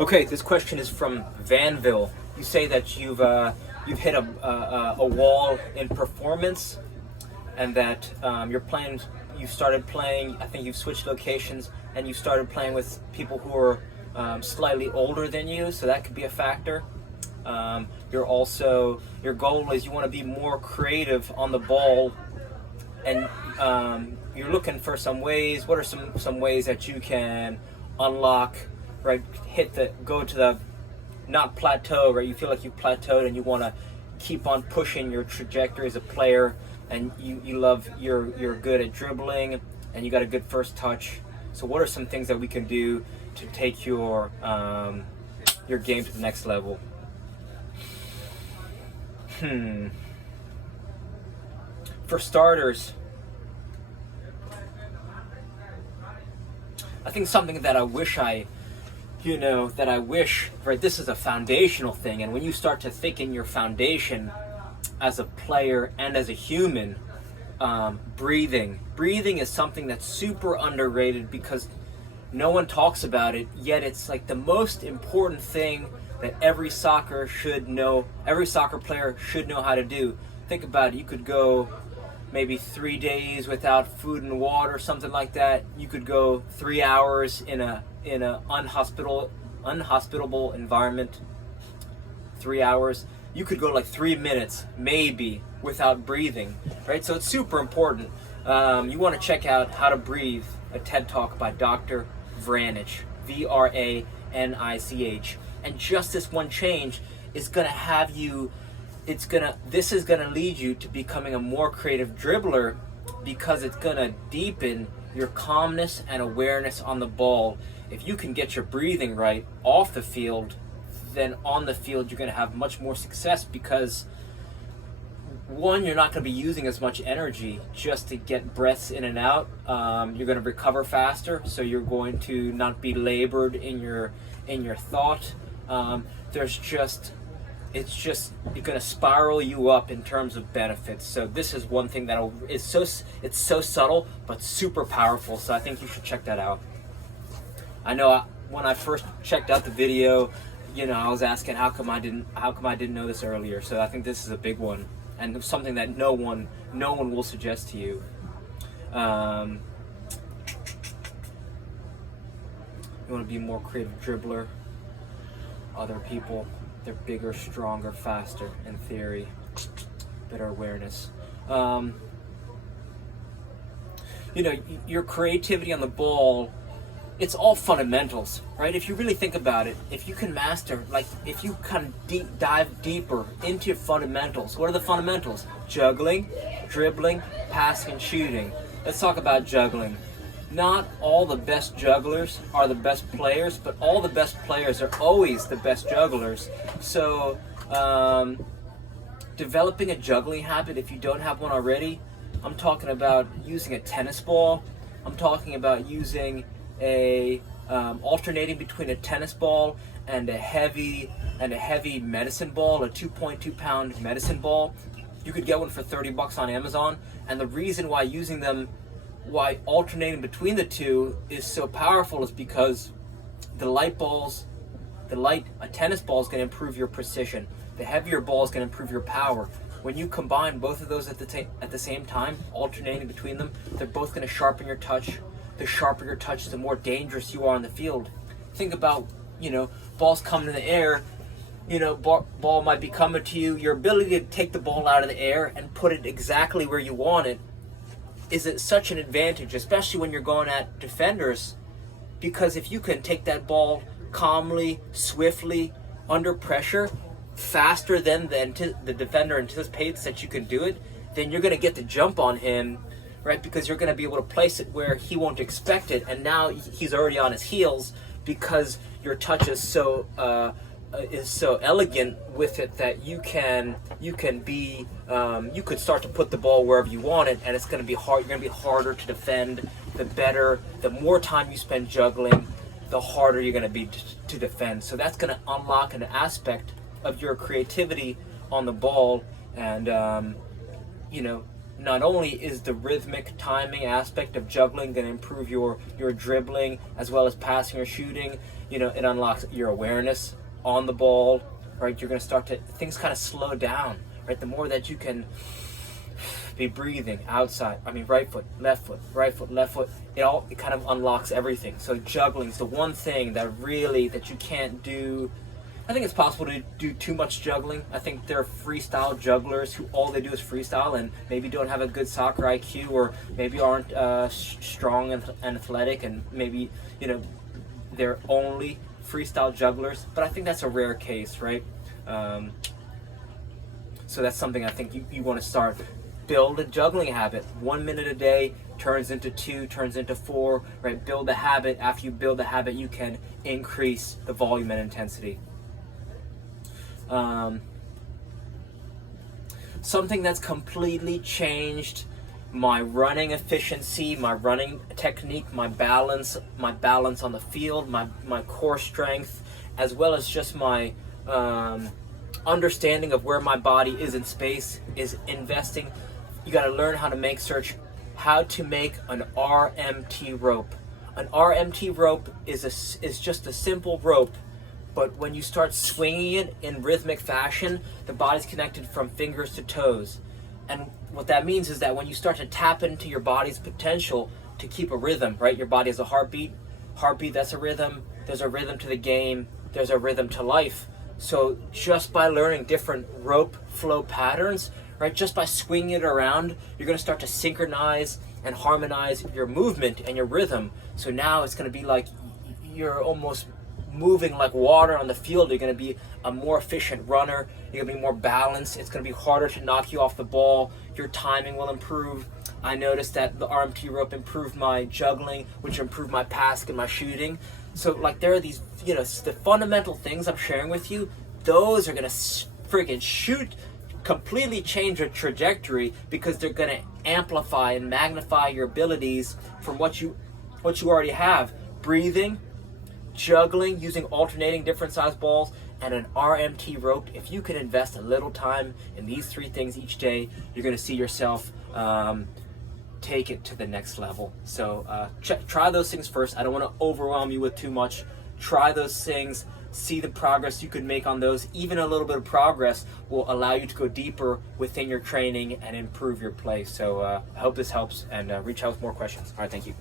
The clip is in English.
Okay, this question is from Vanville. You say that you've hit a wall in performance, and that you're playing. You started playing. I think you've switched locations, and you started playing with people who are slightly older than you. So that could be a factor. Your goal is you want to be more creative on the ball, and you're looking for some ways. What are some ways that you can unlock? Right, go to the not plateau, right? You feel like you've plateaued and you want to keep on pushing your trajectory as a player, and you're good at dribbling and you got a good first touch. So what are some things that we can do to take your game to the next level? For starters, I think something that I wish, right, this is a foundational thing, and when you start to thicken your foundation as a player and as a human, breathing is something that's super underrated because no one talks about it, yet it's like the most important thing that every soccer player should know how to do. Think about it, you could go maybe 3 days without food and water, something like that. You could go 3 hours in a unhospitable environment. 3 hours. You could go like 3 minutes maybe without breathing, right? So it's super important. You want to check out How to Breathe, a TED Talk by Dr. Vranich, Vranich, and just this one change is going to have you. This is going to lead you to becoming a more creative dribbler, because it's going to deepen your calmness and awareness on the ball. If you can get your breathing right off the field, then on the field you're going to have much more success, because one, you're not going to be using as much energy just to get breaths in and out. You're going to recover faster, so you're going to not be labored in your thought. It's just you're going to spiral you up in terms of benefits. So this is one thing that it's so subtle but super powerful. So I think you should check that out. I know when I first checked out the video, I was asking how come I didn't know this earlier. So I think this is a big one, and something that no one will suggest to you. You want to be a more creative dribbler. Other people, they're bigger, stronger, faster, in theory. Better awareness. Your creativity on the ball, it's all fundamentals, right? If you really think about it, if you can master, if you kind of dive deeper into your fundamentals, what are the fundamentals? Juggling, dribbling, passing, and shooting. Let's talk about juggling. Not all the best jugglers are the best players, but all the best players are always the best jugglers. So, developing a juggling habit, if you don't have one already, I'm talking about using a tennis ball. I'm talking about using alternating between a tennis ball and a heavy medicine ball, a 2.2 pound medicine ball. You could get one for $30 on Amazon, and the reason why alternating between the two is so powerful is because a tennis ball is going to improve your precision. The heavier ball is going to improve your power. When you combine both of those at the same time, alternating between them, they're both going to sharpen your touch. The sharper your touch, the more dangerous you are on the field. Think about, balls coming in the air. Ball might be coming to you. Your ability to take the ball out of the air and put it exactly where you want it is such an advantage, especially when you're going at defenders, because if you can take that ball calmly, swiftly, under pressure, faster than the defender anticipates that you can do it, then you're going to get the jump on him, right? Because you're going to be able to place it where he won't expect it, and now he's already on his heels because your touch is so elegant with it that you could start to put the ball wherever you want it, and it's going to be hard. You're going to be harder to defend. The more time you spend juggling, the harder you're going to be to defend. So that's going to unlock an aspect of your creativity on the ball, and not only is the rhythmic timing aspect of juggling going to improve your dribbling as well as passing or shooting, you know, it unlocks your awareness on the ball, right? You're going to start to, things kind of slow down, right? The more that you can be breathing outside, I mean, right foot, left foot, right foot, left foot, it kind of unlocks everything. So juggling is the one thing that you can't do. I think it's possible to do too much juggling. I think there are freestyle jugglers who all they do is freestyle and maybe don't have a good soccer IQ, or maybe aren't strong and athletic, and maybe, you know, they're only freestyle jugglers. But I think that's a rare case, right? So that's something I think you want to start. Build a juggling habit. 1 minute a day turns into 2, turns into 4, right? Build a habit. After you build the habit, you can increase the volume and intensity. Something that's completely changed my running efficiency, my running technique, my balance on the field, my core strength, as well as just my understanding of where my body is in space, is investing. You got to learn how to make an RMT rope. An RMT rope is just a simple rope, but when you start swinging it in rhythmic fashion, the body's connected from fingers to toes. And what that means is that when you start to tap into your body's potential to keep a rhythm, right? Your body has a heartbeat, that's a rhythm. There's a rhythm to the game. There's a rhythm to life. So just by learning different rope flow patterns, right? Just by swinging it around, you're going to start to synchronize and harmonize your movement and your rhythm. So now it's going to be like you're almost moving like water on the field. You're going to be a more efficient runner. You're going to be more balanced. It's going to be harder to knock you off the ball. Your timing will improve. I noticed that the RMT rope improved my juggling, which improved my passing and my shooting. So like there are these, you know, the fundamental things I'm sharing with you, those are going to friggin' completely change your trajectory, because they're going to amplify and magnify your abilities from what you already have. Breathing, juggling, using alternating different size balls, and an RMT rope. If you can invest a little time in these 3 things each day, you're going to see yourself take it to the next level. So try those things first. I don't want to overwhelm you with too much. Try those things, see the progress you could make on those. Even a little bit of progress will allow you to go deeper within your training and improve your play. So I hope this helps, and reach out with more questions. All right, thank you.